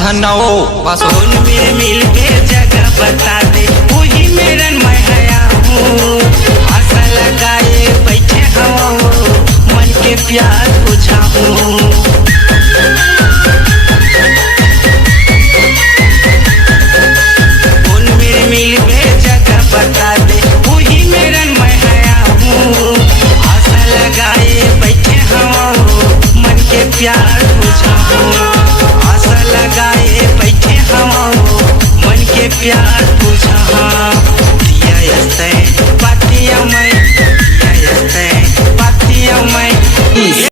छनओ बस फोन में मिल के जगह बता दे, वही मेरन मैं आया हूँ। आशा लगाए बैठे हो, मन के प्यार बुझाऊं। फोन में मिल के जगह बता दे, वही मेरन मैं आया हूँ। आशा लगाए बैठे हो, मन के प्यार बुझाऊं। आशा लगाए बैठे हो, मन के प्यार बुझाऊं।